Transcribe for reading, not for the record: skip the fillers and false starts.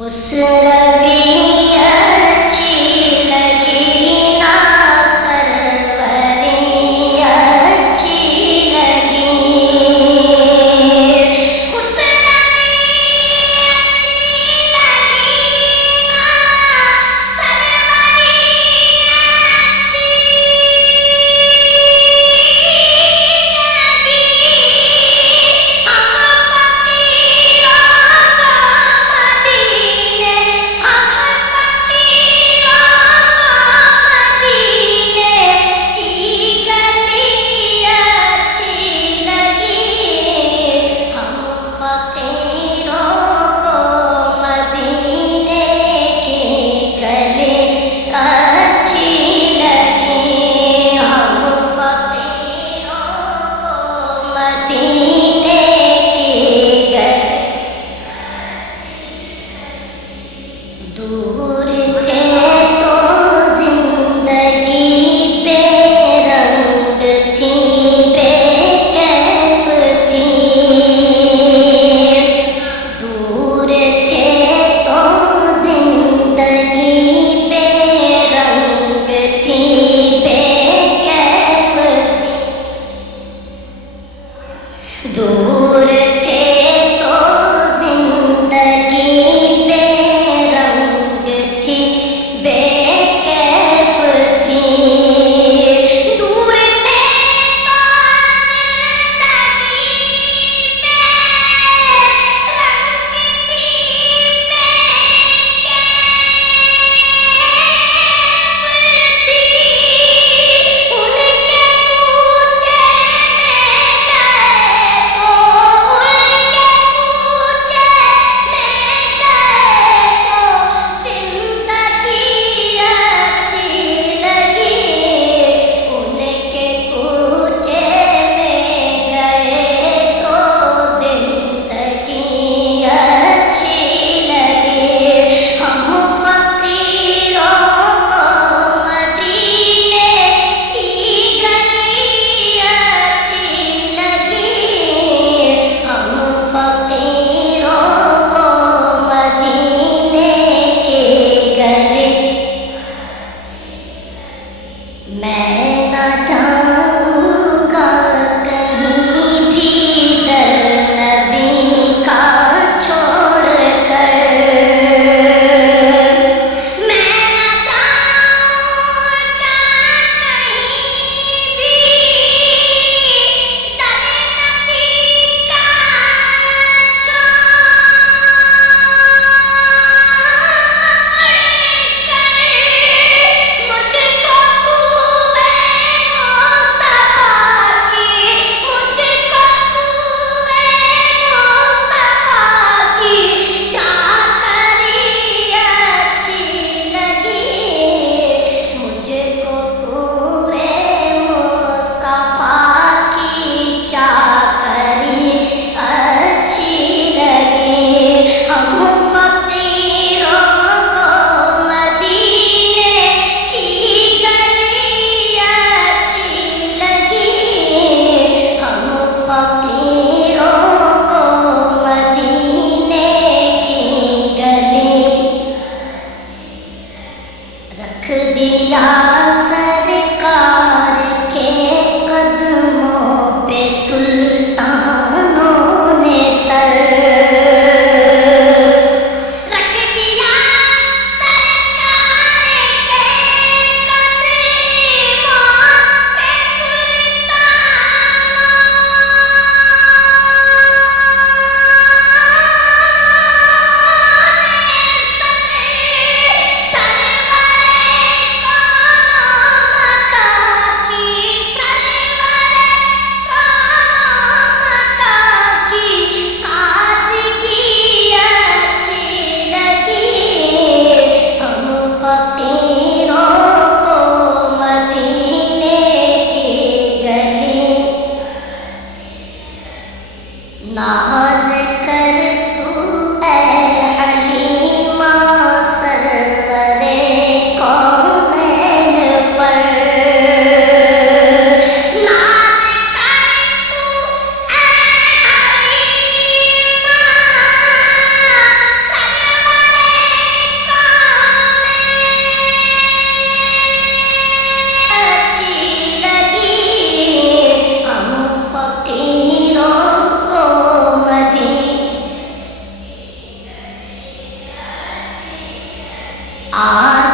اس ربی اچھی لگی نا سروری اچھی لگی، اس ربی اچھی لگی نا سروری اچھی لگی، ہم فقیروں کو مدینے، ہم فقیروں کو مدینے کی گلی اچھی لگی، ہم فقیروں کو مدینے کی گلی اچھی لگی، ہم فقیروں کو مدینے کی گلی دور تھے تو زندگی پہ رنگ تھی بے کیف تھی، دور تھے تو زندگی پہ رنگ تھی بے کیف تھی، دور تھے تو زندگی پہ رنگ تھی بے کیف تھی، دور تھے تو زندگی پہ رنگ تھی بے کیف تھی، ان کے کوچے میں گئے تو ان کے کوچے میں گئے تو زندگی اچھی لگی، ان کے کوچے میں گئے تو زندگی اچھی لگی، ہم فقیروں کو مدینے کی گلی اچھی لگی، ہم فقیروں کو مدینے کی گلی، میں نہ جاؤں گا کہیں بھی در نبی کا چھوڑ کر، میں نہ جاؤں گا کہیں بھی در نبی کا چھوڑ کر، مجھ کو کوئے مصطفیٰ کی، مجھ کو کوئے مصطفیٰ کی چاکری اچھی لگی، مجھ کو کوئے مصطفیٰ کی چاکری اچھی لگی، ہم فقیروں کو مدینے کی گلی اچھی لگی، ہم فقیروں کو مدینے کی گلی رکھ دیا سرکار کے قدموں پہ سلطانوں نے سر، رکھ دیا سرکار کے قدموں پہ سلطانوں نے سر، سرورِ আর